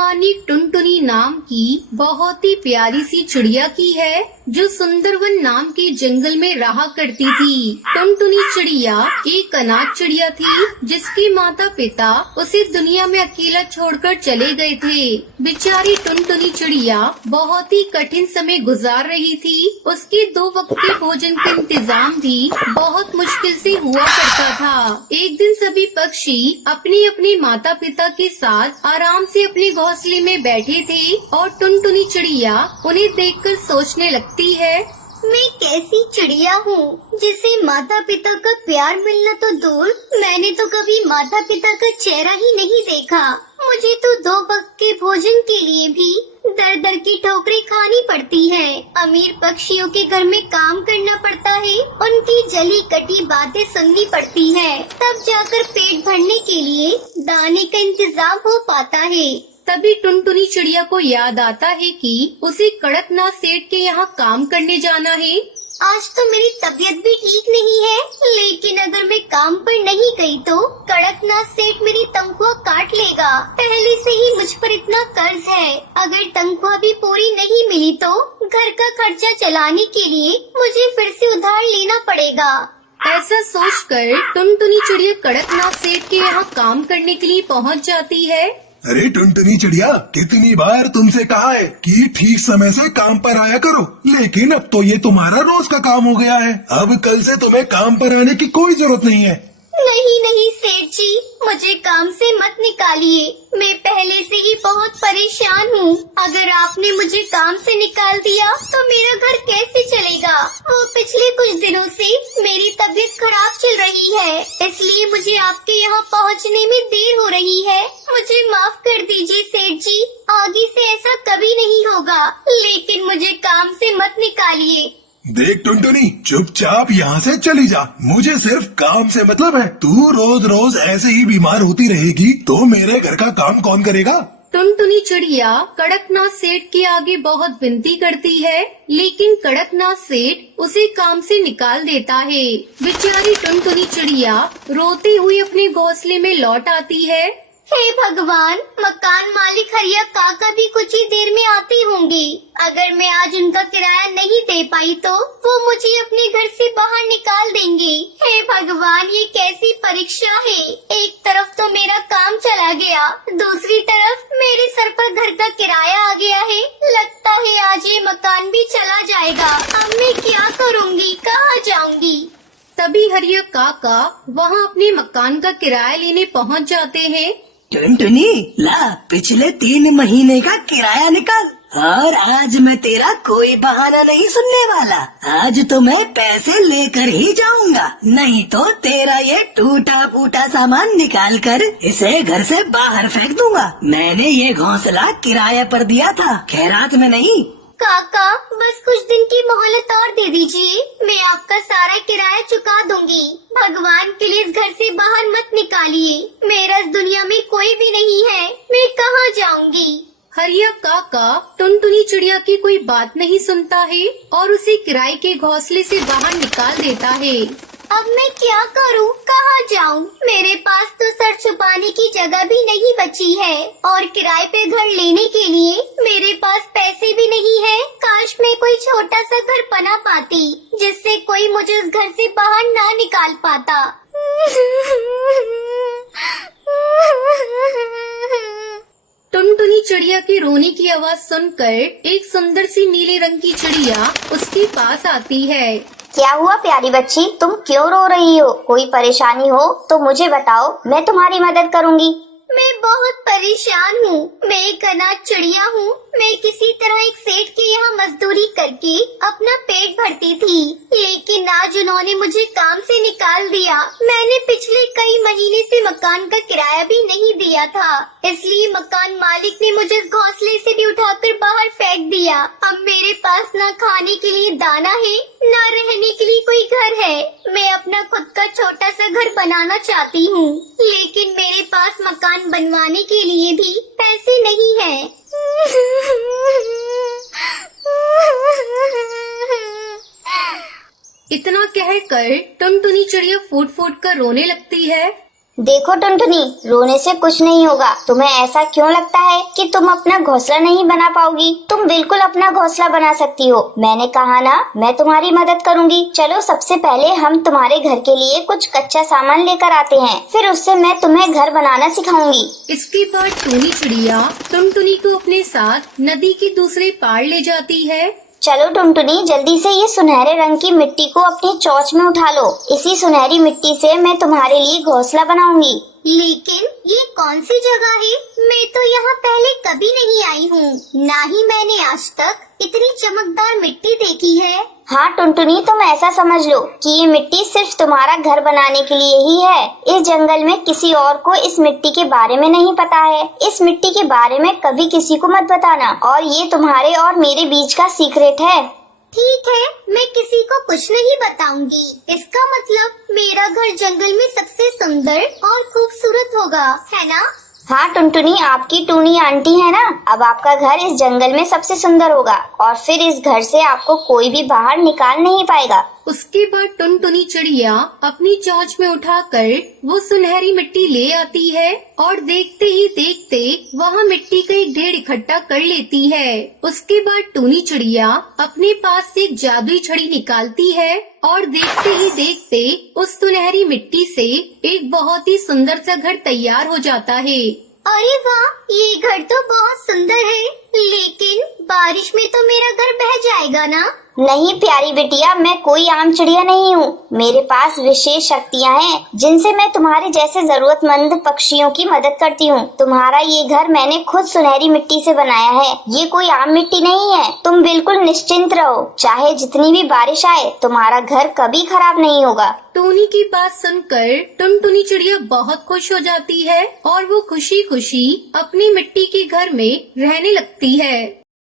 कहानी टुनटुनी नाम की बहुत ही प्यारी सी चिड़िया की है, जो सुंदरवन नाम के जंगल में रहा करती थी। टुनटुनी चिड़िया एक अनाथ चिड़िया थी, जिसके माता पिता उसे दुनिया में अकेला छोड़कर चले गए थे। बेचारी टुनटुनी चिड़िया बहुत ही कठिन समय गुजार रही थी। उसके 2 वक्त के भोजन का इंतजाम भी बहुत मुश्किल से हुआ करता था। एक दिन सभी पक्षी अपने अपने माता पिता के साथ आराम से अपने घोंसले में बैठे थे और टुनटुनी चिड़िया उन्हें देखकर सोचने लगती है, मैं कैसी चिड़िया हूँ जिसे माता पिता का प्यार मिलना तो दूर, मैंने तो कभी माता पिता का चेहरा ही नहीं देखा। मुझे तो 2 वक्त के भोजन के लिए भी दर दर की ठोकरें खानी पड़ती है। अमीर पक्षियों के घर में काम करना पड़ता है, उनकी जली कटी बातें सुननी पड़ती है, तब जाकर पेट भरने के लिए दाने का इंतजाम हो पाता है। तभी टुनटुनी चिड़िया को याद आता है कि उसे कड़कनाथ सेठ के यहाँ काम करने जाना है। आज तो मेरी तबीयत भी ठीक नहीं है, लेकिन अगर मैं काम पर नहीं गई तो कड़कनाथ सेठ मेरी तनख्वाह काट लेगा। पहले से ही मुझ पर इतना कर्ज है, अगर तनख्वाह भी पूरी नहीं मिली तो घर का खर्चा चलाने के लिए मुझे फिर से उधार लेना पड़ेगा। ऐसा सोचकर टुनटुनी चिड़िया कड़कनाथ सेठ के यहाँ काम करने के लिए पहुँच जाती है। अरे टुनटुनी चिड़िया, कितनी बार तुमसे कहा है कि ठीक समय से काम पर आया करो, लेकिन अब तो ये तुम्हारा रोज का काम हो गया है। अब कल से तुम्हें काम पर आने की कोई जरूरत नहीं है। नहीं सेठ जी, मुझे काम से मत निकालिए, मैं पहले से ही बहुत परेशान हूँ। अगर आपने मुझे काम से निकाल दिया तो मेरा घर कैसे चलेगा? वो पिछले कुछ दिनों से मेरी तबीयत खराब चल रही है, इसलिए मुझे आपके यहाँ पहुँचने में देर हो रही है। मुझे माफ कर दीजिए सेठ जी, आगे से ऐसा कभी नहीं होगा, लेकिन मुझे काम से मत निकालिए। देख टुनटुनी, चुपचाप यहाँ से चली जा, मुझे सिर्फ काम से मतलब है। तू रोज रोज ऐसे ही बीमार होती रहेगी तो मेरे घर का काम कौन करेगा? टुनटुनी चिड़िया कड़कनाथ सेठ के आगे बहुत विनती करती है, लेकिन कड़कनाथ सेठ उसे काम से निकाल देता है। बेचारी टुनटुनी चिड़िया रोती हुई अपने घोंसले में लौट आती है। हे भगवान, मकान मालिक हरिया काका भी कुछ ही देर में आते होंगे। अगर मैं आज उनका किराया नहीं दे पाई तो वो मुझे अपने घर से बाहर निकाल देंगे। हे भगवान, ये कैसी परीक्षा है? एक तरफ तो मेरा काम चला गया, दूसरी तरफ मेरे सर पर घर का किराया आ गया है। लगता है आज ये मकान भी चला जाएगा। अब मैं क्या करूँगी, कहाँ जाऊँगी? तभी हरिया काका वहाँ अपने मकान का किराया लेने पहुँच जाते हैं। टुनटुनी, ला पिछले 3 महीने का किराया निकाल, और आज मैं तेरा कोई बहाना नहीं सुनने वाला। आज तो मैं पैसे लेकर ही जाऊंगा, नहीं तो तेरा ये टूटा फूटा सामान निकाल कर इसे घर से बाहर फेंक दूंगा। मैंने ये घोंसला किराए पर दिया था, खैरात में नहीं। काका, बस कुछ दिन की मोहलत और दे दीजिए, मैं आपका सारा किराया चुका दूंगी। भगवान के लिए इस घर से बाहर मत निकालिए, मेरा इस दुनिया में कोई भी नहीं है, मैं कहाँ जाऊंगी? हरिया काका टुनटुनी चिड़िया की कोई बात नहीं सुनता है और उसे किराए के घोंसले से बाहर निकाल देता है। अब मैं क्या करूं, कहाँ जाऊं? मेरे पास तो सर छुपाने की जगह भी नहीं बची है, और किराए पे घर लेने के लिए मेरे पास पैसे भी नहीं है। काश मैं कोई छोटा सा घर बना पाती, जिससे कोई मुझे उस घर से बाहर ना निकाल पाता। टुनटुनी चिड़िया की रोने की आवाज सुनकर एक सुंदर सी नीले रंग की चिड़िया उसके पास आती है। क्या हुआ प्यारी बच्ची, तुम क्यों रो रही हो? कोई परेशानी हो तो मुझे बताओ, मैं तुम्हारी मदद करूंगी। मैं बहुत परेशान हूँ, मैं एक अनाथ चिड़िया हूँ। मैं किसी तरह एक सेठ के यहाँ मजदूरी करके अपना पेट भरती थी, लेकिन आज उन्होंने मुझे काम से निकाल दिया। मैंने पिछले कई महीने से मकान का किराया भी नहीं दिया था, इसलिए मकान मालिक ने मुझे इस घोंसले से भी उठाकर बाहर फेंक दिया। अब मेरे पास न खाने के लिए दाना है, न रहने के लिए कोई घर है। मैं अपना खुद का छोटा सा घर बनाना चाहती हूँ, लेकिन मेरे पास मकान बनवाने के लिए भी पैसे नहीं है। इतना कहकर टुनटुनी चिड़िया फूट फूट कर रोने लगती है। देखो टुनटुनी, रोने से कुछ नहीं होगा। तुम्हें ऐसा क्यों लगता है कि तुम अपना घोंसला नहीं बना पाओगी? तुम बिल्कुल अपना घोंसला बना सकती हो। मैंने कहा ना, मैं तुम्हारी मदद करूंगी। चलो सबसे पहले हम तुम्हारे घर के लिए कुछ कच्चा सामान लेकर आते हैं, फिर उससे मैं तुम्हें घर बनाना सिखाऊंगी। इसके बाद टूनी चिड़िया टुनटुनी को अपने साथ नदी के दूसरे पार ले जाती है। चलो टुनटुनी, जल्दी से ये सुनहरे रंग की मिट्टी को अपनी चोंच में उठा लो। इसी सुनहरी मिट्टी से मैं तुम्हारे लिए घोंसला बनाऊंगी। लेकिन ये कौन सी जगह है? मैं तो यहाँ पहले कभी नहीं आई हूँ, ना ही मैंने आज तक इतनी चमकदार मिट्टी देखी है। हाँ टुनटुनी, तुम ऐसा समझ लो कि ये मिट्टी सिर्फ तुम्हारा घर बनाने के लिए ही है। इस जंगल में किसी और को इस मिट्टी के बारे में नहीं पता है। इस मिट्टी के बारे में कभी किसी को मत बताना, और ये तुम्हारे और मेरे बीच का सीक्रेट है। ठीक है, मैं किसी को कुछ नहीं बताऊंगी। इसका मतलब मेरा घर जंगल में सबसे सुंदर और खूबसूरत होगा, है ना? हाँ टुनटुनी, आपकी टूनी आंटी है ना, अब आपका घर इस जंगल में सबसे सुंदर होगा, और फिर इस घर से आपको कोई भी बाहर निकाल नहीं पाएगा। उसके बाद टुनटुनी चिड़िया अपनी चोंच में उठाकर वो सुनहरी मिट्टी ले आती है और देखते ही देखते वहाँ मिट्टी का एक ढेर इकट्ठा कर लेती है। उसके बाद टूनी चिड़िया अपने पास से एक जादुई छड़ी निकालती है और देखते ही देखते उस सुनहरी मिट्टी से एक बहुत ही सुंदर सा घर तैयार हो जाता है। अरे वाह, ये घर तो बहुत सुंदर है, लेकिन बारिश में तो मेरा घर बह जाएगा ना? नहीं प्यारी बिटिया, मैं कोई आम चिड़िया नहीं हूँ। मेरे पास विशेष शक्तियाँ हैं, जिनसे मैं तुम्हारे जैसे जरूरतमंद पक्षियों की मदद करती हूँ। तुम्हारा ये घर मैंने खुद सुनहरी मिट्टी से बनाया है, ये कोई आम मिट्टी नहीं है। तुम बिल्कुल निश्चिंत रहो, चाहे जितनी भी बारिश आए, तुम्हारा घर कभी खराब नहीं होगा। टूनी की बात सुनकर टुनटुनी चिड़िया बहुत खुश हो जाती है और वो खुशी खुशी अपनी मिट्टी के घर में रहने लगती है।